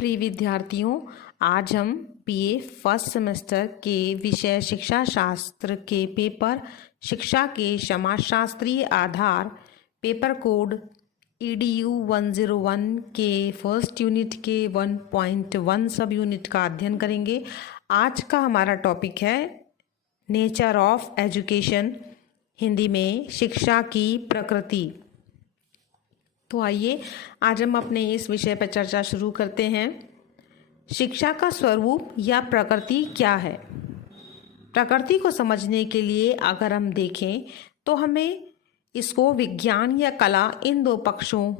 प्रिय विद्यार्थियों, आज हम बीए फर्स्ट सेमेस्टर के विषय शिक्षा शास्त्र के पेपर शिक्षा के समाजशास्त्रीय आधार पेपर कोड EDU 101 के फर्स्ट यूनिट के 1.1 सब यूनिट का अध्ययन करेंगे। आज का हमारा टॉपिक है नेचर ऑफ एजुकेशन, हिंदी में शिक्षा की प्रकृति। तो आइए आज हम अपने इस विषय पर चर्चा शुरू करते हैं। शिक्षा का स्वरूप या प्रकृति क्या है? प्रकृति को समझने के लिए अगर हम देखें तो हमें इसको विज्ञान या कला, इन दो पक्षों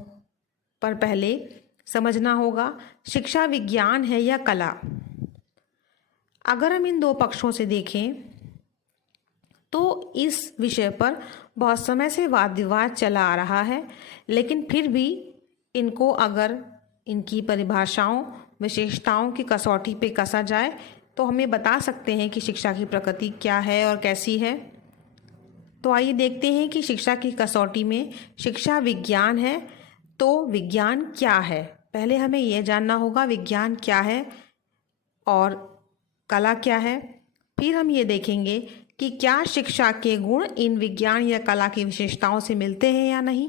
पर पहले समझना होगा। शिक्षा विज्ञान है या कला? अगर हम इन दो पक्षों से देखें तो इस विषय पर बहुत समय से वाद विवाद चला आ रहा है, लेकिन फिर भी इनको अगर इनकी परिभाषाओं, विशेषताओं की कसौटी पे कसा जाए तो हमें बता सकते हैं कि शिक्षा की प्रकृति क्या है और कैसी है। तो आइए देखते हैं कि शिक्षा की कसौटी में शिक्षा विज्ञान है तो विज्ञान क्या है। पहले हमें यह जानना होगा विज्ञान क्या है और कला क्या है। फिर हम ये देखेंगे कि क्या शिक्षा के गुण इन विज्ञान या कला की विशेषताओं से मिलते हैं या नहीं।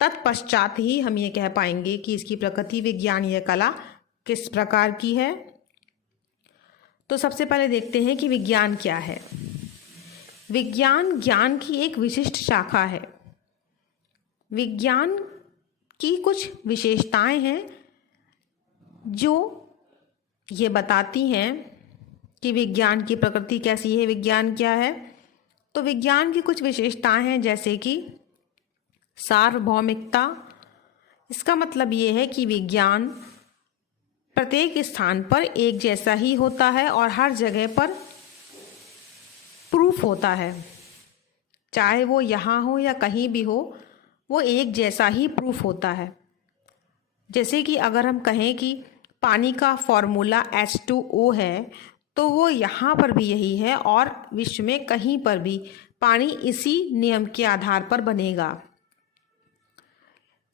तत्पश्चात ही हम ये कह पाएंगे कि इसकी प्रकृति विज्ञान या कला किस प्रकार की है। तो सबसे पहले देखते हैं कि विज्ञान क्या है। विज्ञान ज्ञान की एक विशिष्ट शाखा है। विज्ञान की कुछ विशेषताएं हैं जो ये बताती हैं कि विज्ञान की प्रकृति कैसी है, विज्ञान क्या है। तो विज्ञान की कुछ विशेषताएं हैं जैसे कि सार्वभौमिकता। इसका मतलब ये है कि विज्ञान प्रत्येक स्थान पर एक जैसा ही होता है और हर जगह पर प्रूफ होता है, चाहे वो यहाँ हो या कहीं भी हो, वो एक जैसा ही प्रूफ होता है। जैसे कि अगर हम कहें कि पानी का फॉर्मूला H2O है तो वो यहाँ पर भी यही है और विश्व में कहीं पर भी पानी इसी नियम के आधार पर बनेगा।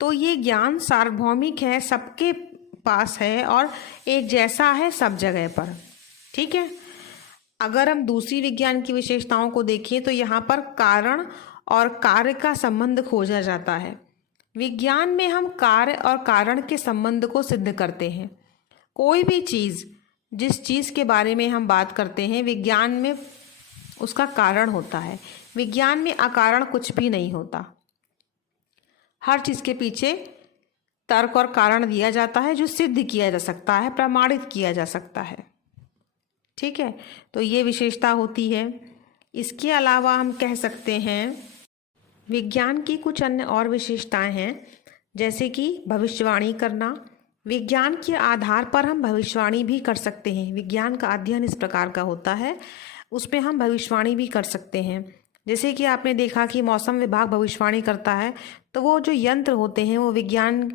तो ये ज्ञान सार्वभौमिक है, सबके पास है और एक जैसा है सब जगह पर। ठीक है। अगर हम दूसरी विज्ञान की विशेषताओं को देखें तो यहाँ पर कारण और कार्य का संबंध खोजा जाता है। विज्ञान में हम कार्य और कारण के संबंध को सिद्ध करते हैं। कोई भी चीज़, जिस चीज़ के बारे में हम बात करते हैं, विज्ञान में उसका कारण होता है। विज्ञान में अकारण कुछ भी नहीं होता। हर चीज़ के पीछे तर्क और कारण दिया जाता है जो सिद्ध किया जा सकता है, प्रमाणित किया जा सकता है। ठीक है। तो ये विशेषता होती है। इसके अलावा हम कह सकते हैं विज्ञान की कुछ अन्य और विशेषताएं हैं जैसे कि भविष्यवाणी करना। विज्ञान के आधार पर हम भविष्यवाणी भी कर सकते हैं। विज्ञान का अध्ययन इस प्रकार का होता है, उसमें हम भविष्यवाणी भी कर सकते हैं। जैसे कि आपने देखा कि मौसम विभाग भविष्यवाणी करता है, तो वो जो यंत्र होते हैं वो विज्ञान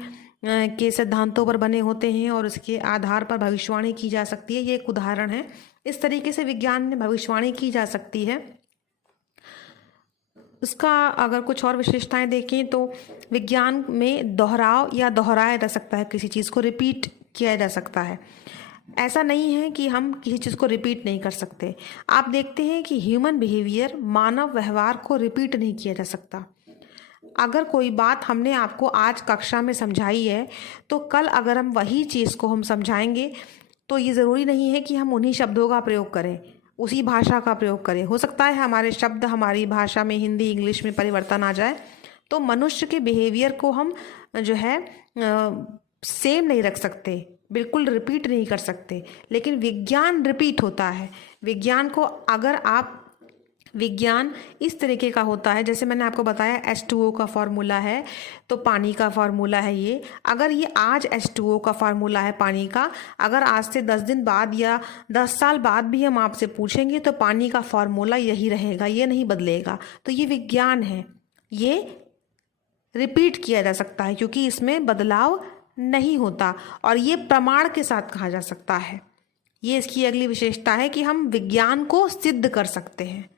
के सिद्धांतों पर बने होते हैं और उसके आधार पर भविष्यवाणी की जा सकती है। ये एक उदाहरण है। इस तरीके से विज्ञान में भविष्यवाणी की जा सकती है। उसका अगर कुछ और विशेषताएं देखें तो विज्ञान में दोहराव या दोहराया जा सकता है, किसी चीज़ को रिपीट किया जा सकता है। ऐसा नहीं है कि हम किसी चीज़ को रिपीट नहीं कर सकते। आप देखते हैं कि ह्यूमन बिहेवियर, मानव व्यवहार को रिपीट नहीं किया जा सकता। अगर कोई बात हमने आपको आज कक्षा में समझाई है तो कल अगर हम वही चीज़ को हम समझाएंगे तो ये ज़रूरी नहीं है कि हम उन्हीं शब्दों का प्रयोग करें, उसी भाषा का प्रयोग करें। हो सकता है हमारे शब्द हमारी भाषा में, हिंदी इंग्लिश में परिवर्तन आ जाए। तो मनुष्य के बिहेवियर को हम जो है सेम नहीं रख सकते, बिल्कुल रिपीट नहीं कर सकते। लेकिन विज्ञान रिपीट होता है। विज्ञान को अगर आप, विज्ञान इस तरीके का होता है जैसे मैंने आपको बताया H2O का फार्मूला है तो पानी का फार्मूला है ये। अगर ये आज H2O का फार्मूला है पानी का, अगर आज से 10 दिन बाद या 10 साल बाद भी हम आपसे पूछेंगे तो पानी का फार्मूला यही रहेगा, ये नहीं बदलेगा। तो ये विज्ञान है, ये रिपीट किया जा सकता है क्योंकि इसमें बदलाव नहीं होता और ये प्रमाण के साथ कहा जा सकता है। ये इसकी अगली विशेषता है कि हम विज्ञान को सिद्ध कर सकते हैं,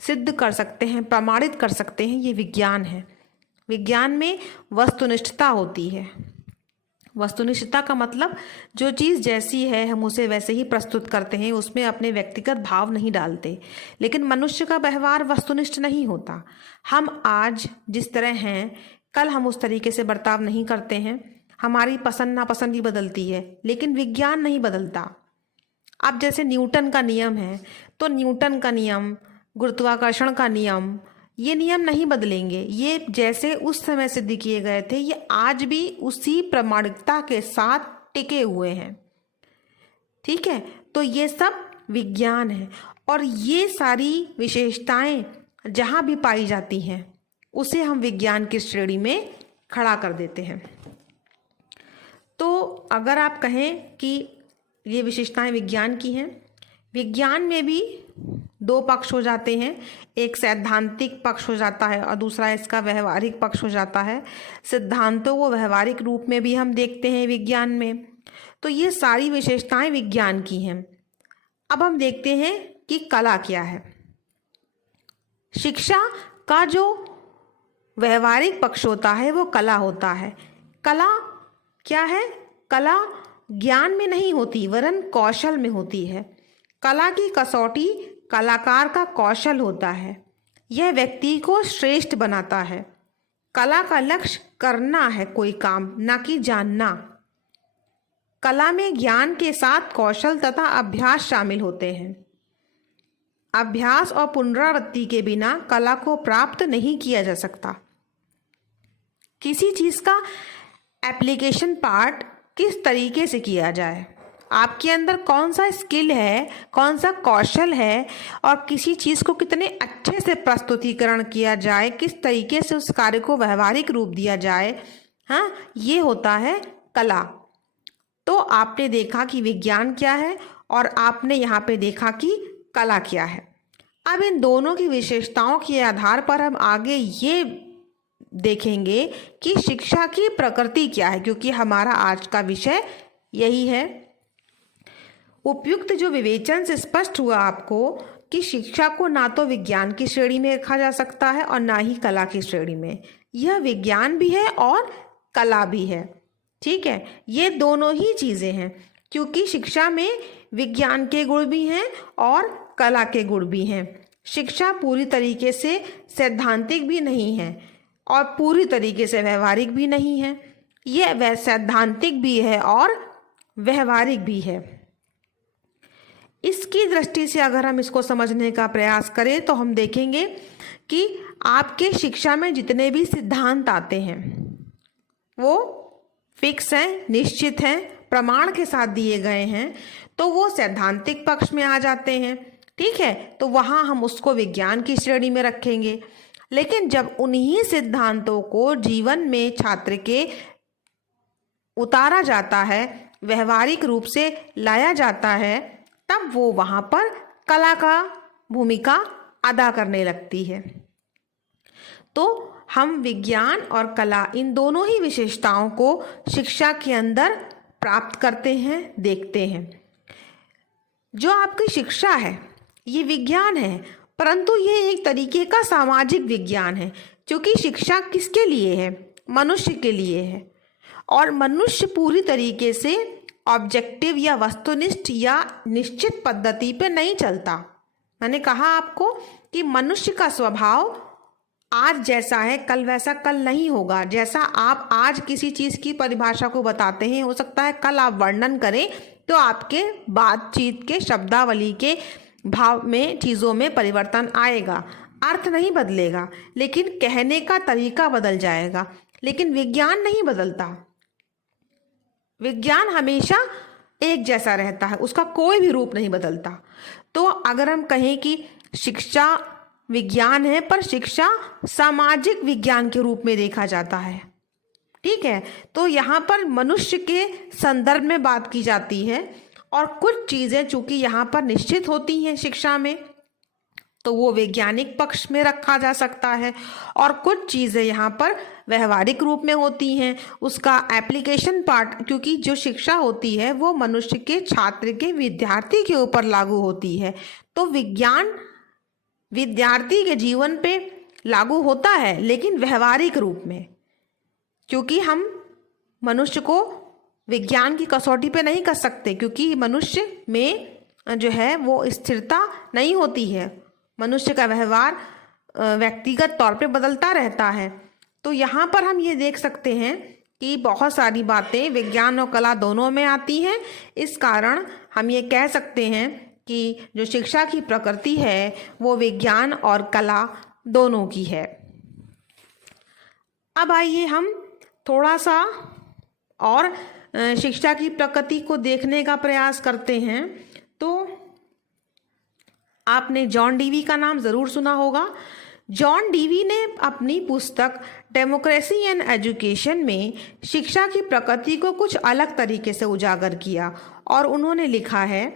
सिद्ध कर सकते हैं, प्रमाणित कर सकते हैं। ये विज्ञान है। विज्ञान में वस्तुनिष्ठता होती है। वस्तुनिष्ठता का मतलब जो चीज़ जैसी है हम उसे वैसे ही प्रस्तुत करते हैं, उसमें अपने व्यक्तिगत भाव नहीं डालते। लेकिन मनुष्य का व्यवहार वस्तुनिष्ठ नहीं होता। हम आज जिस तरह हैं कल हम उस तरीके से बर्ताव नहीं करते हैं। हमारी पसंद नापसंद भी बदलती है, लेकिन विज्ञान नहीं बदलता। अब जैसे न्यूटन का नियम है, तो न्यूटन का नियम, गुरुत्वाकर्षण का नियम, ये नियम नहीं बदलेंगे। ये जैसे उस समय सिद्ध किए गए थे, ये आज भी उसी प्रामाणिकता के साथ टिके हुए हैं। ठीक है, तो ये सब विज्ञान है और ये सारी विशेषताएं जहाँ भी पाई जाती हैं उसे हम विज्ञान की श्रेणी में खड़ा कर देते हैं। तो अगर आप कहें कि ये विशेषताएं विज्ञान की हैं, विज्ञान में भी दो पक्ष हो जाते हैं। एक सैद्धांतिक पक्ष हो जाता है और दूसरा इसका व्यवहारिक पक्ष हो जाता है। सिद्धांतों को व्यवहारिक रूप में भी हम देखते हैं विज्ञान में। तो ये सारी विशेषताएं विज्ञान की हैं। अब हम देखते हैं कि कला क्या है। शिक्षा का जो व्यवहारिक पक्ष होता है वो कला होता है। कला क्या है? कला ज्ञान में नहीं होती वरन कौशल में होती है। कला की कसौटी कलाकार का कौशल होता है। यह व्यक्ति को श्रेष्ठ बनाता है। कला का लक्ष्य करना है कोई काम, ना कि जानना। कला में ज्ञान के साथ कौशल तथा अभ्यास शामिल होते हैं। अभ्यास और पुनरावृत्ति के बिना कला को प्राप्त नहीं किया जा सकता। किसी चीज का एप्लीकेशन पार्ट किस तरीके से किया जाए, आपके अंदर कौन सा स्किल है, कौन सा कौशल है, और किसी चीज़ को कितने अच्छे से प्रस्तुतिकरण किया जाए, किस तरीके से उस कार्य को व्यवहारिक रूप दिया जाए, हाँ, ये होता है कला। तो आपने देखा कि विज्ञान क्या है और आपने यहाँ पे देखा कि कला क्या है। अब इन दोनों की विशेषताओं के आधार पर हम आगे ये देखेंगे कि शिक्षा की प्रकृति क्या है, क्योंकि हमारा आज का विषय यही है। उपयुक्त जो विवेचन से स्पष्ट हुआ आपको कि शिक्षा को ना तो विज्ञान की श्रेणी में रखा जा सकता है और ना ही कला की श्रेणी में। यह विज्ञान भी है और कला भी है। ठीक है, ये दोनों ही चीज़ें हैं, क्योंकि शिक्षा में विज्ञान के गुण भी हैं और कला के गुण भी हैं। शिक्षा पूरी तरीके से सैद्धांतिक भी नहीं है और पूरी तरीके से व्यवहारिक भी नहीं है। यह सैद्धांतिक भी है और व्यवहारिक भी है। इसकी दृष्टि से अगर हम इसको समझने का प्रयास करें तो हम देखेंगे कि आपके शिक्षा में जितने भी सिद्धांत आते हैं वो फिक्स हैं, निश्चित हैं, प्रमाण के साथ दिए गए हैं, तो वो सैद्धांतिक पक्ष में आ जाते हैं। ठीक है, तो वहाँ हम उसको विज्ञान की श्रेणी में रखेंगे। लेकिन जब उन्हीं सिद्धांतों को जीवन में छात्र के उतारा जाता है, व्यवहारिक रूप से लाया जाता है, तब वो वहाँ पर कला का भूमिका अदा करने लगती है। तो हम विज्ञान और कला इन दोनों ही विशेषताओं को शिक्षा के अंदर प्राप्त करते हैं, देखते हैं। जो आपकी शिक्षा है ये विज्ञान है, परंतु ये एक तरीके का सामाजिक विज्ञान है, क्योंकि शिक्षा किसके लिए है? मनुष्य के लिए है। और मनुष्य पूरी तरीके से ऑब्जेक्टिव या वस्तुनिष्ठ या निश्चित पद्धति पे नहीं चलता। मैंने कहा आपको कि मनुष्य का स्वभाव आज जैसा है कल वैसा कल नहीं होगा। जैसा आप आज किसी चीज़ की परिभाषा को बताते हैं, हो सकता है कल आप वर्णन करें तो आपके बातचीत के शब्दावली के भाव में चीज़ों में परिवर्तन आएगा। अर्थ नहीं बदलेगा, लेकिन कहने का तरीका बदल जाएगा। लेकिन विज्ञान नहीं बदलता। विज्ञान हमेशा एक जैसा रहता है, उसका कोई भी रूप नहीं बदलता। तो अगर हम कहें कि शिक्षा विज्ञान है पर शिक्षा सामाजिक विज्ञान के रूप में देखा जाता है, ठीक है, तो यहाँ पर मनुष्य के संदर्भ में बात की जाती है और कुछ चीज़ें चूंकि यहाँ पर निश्चित होती हैं शिक्षा में, तो वो वैज्ञानिक पक्ष में रखा जा सकता है, और कुछ चीज़ें यहाँ पर व्यवहारिक रूप में होती हैं, उसका एप्लीकेशन पार्ट, क्योंकि जो शिक्षा होती है वो मनुष्य के, छात्र के, विद्यार्थी के ऊपर लागू होती है। तो विज्ञान विद्यार्थी के जीवन पे लागू होता है, लेकिन व्यवहारिक रूप में, क्योंकि हम मनुष्य को विज्ञान की कसौटी पे नहीं कर सकते, क्योंकि मनुष्य में जो है वो स्थिरता नहीं होती है। मनुष्य का व्यवहार व्यक्तिगत तौर पे बदलता रहता है। तो यहाँ पर हम ये देख सकते हैं कि बहुत सारी बातें विज्ञान और कला दोनों में आती हैं। इस कारण हम ये कह सकते हैं कि जो शिक्षा की प्रकृति है वो विज्ञान और कला दोनों की है। अब आइए हम थोड़ा सा और शिक्षा की प्रकृति को देखने का प्रयास करते हैं। तो आपने जॉन डीवी का नाम ज़रूर सुना होगा। जॉन डीवी ने अपनी पुस्तक डेमोक्रेसी एंड एजुकेशन में शिक्षा की प्रकृति को कुछ अलग तरीके से उजागर किया और उन्होंने लिखा है,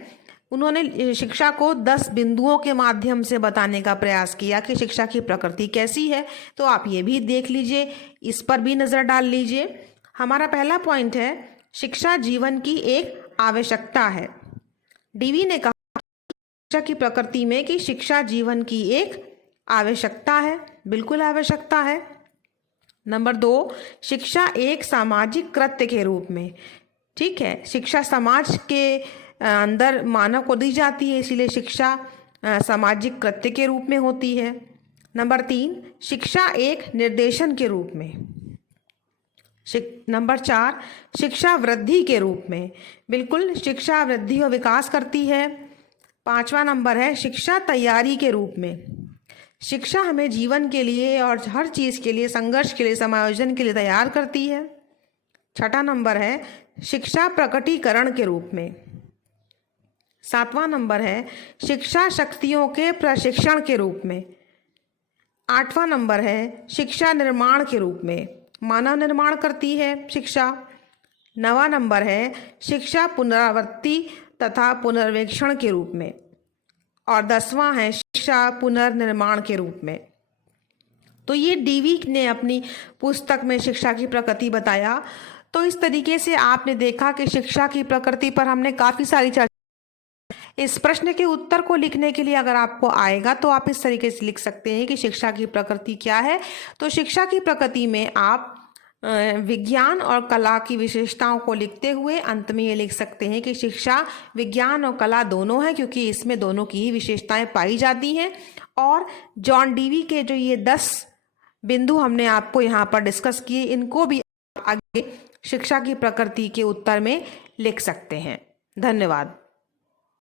उन्होंने शिक्षा को 10 बिंदुओं के माध्यम से बताने का प्रयास किया कि शिक्षा की प्रकृति कैसी है। तो आप ये भी देख लीजिए, इस पर भी नज़र डाल लीजिए। हमारा पहला पॉइंट है, शिक्षा जीवन की एक आवश्यकता है। डीवी ने कहा शिक्षा की प्रकृति में कि शिक्षा जीवन की एक आवश्यकता है, बिल्कुल आवश्यकता है। नंबर 2, शिक्षा एक सामाजिक कृत्य के रूप में, ठीक है, शिक्षा समाज के अंदर मानव को दी जाती है, इसीलिए शिक्षा सामाजिक कृत्य के रूप में होती है। नंबर 3, शिक्षा एक निर्देशन के रूप में। नंबर 4, शिक्षा वृद्धि के रूप में, बिल्कुल शिक्षा वृद्धि और विकास करती है। 5वां नंबर है शिक्षा तैयारी के रूप में। शिक्षा हमें जीवन के लिए और हर चीज़ के लिए, संघर्ष के लिए, समायोजन के लिए तैयार करती है। 6वां नंबर है शिक्षा प्रकटीकरण के रूप में। 7वां नंबर है शिक्षा शक्तियों के प्रशिक्षण के रूप में। 8वां नंबर है शिक्षा निर्माण के रूप में, मानव निर्माण करती है शिक्षा। 9वां नंबर है शिक्षा पुनरावृत्ति तथा पुनर्वेक्षण के रूप में। और 10वां है शिक्षा पुनर्निर्माण के रूप में। तो ये डीवी ने अपनी पुस्तक में शिक्षा की प्रकृति बताया। तो इस तरीके से आपने देखा कि शिक्षा की प्रकृति पर हमने काफ़ी सारी चर्चा। इस प्रश्न के उत्तर को लिखने के लिए अगर आपको आएगा तो आप इस तरीके से लिख सकते हैं कि शिक्षा की प्रकृति क्या है। तो शिक्षा की प्रकृति में आप विज्ञान और कला की विशेषताओं को लिखते हुए अंत में ये लिख सकते हैं कि शिक्षा विज्ञान और कला दोनों है, क्योंकि इसमें दोनों की ही विशेषताएं पाई जाती हैं। और जॉन डीवी के जो ये 10 बिंदु हमने आपको यहाँ पर डिस्कस किए, इनको भी आगे शिक्षा की प्रकृति के उत्तर में लिख सकते हैं। धन्यवाद।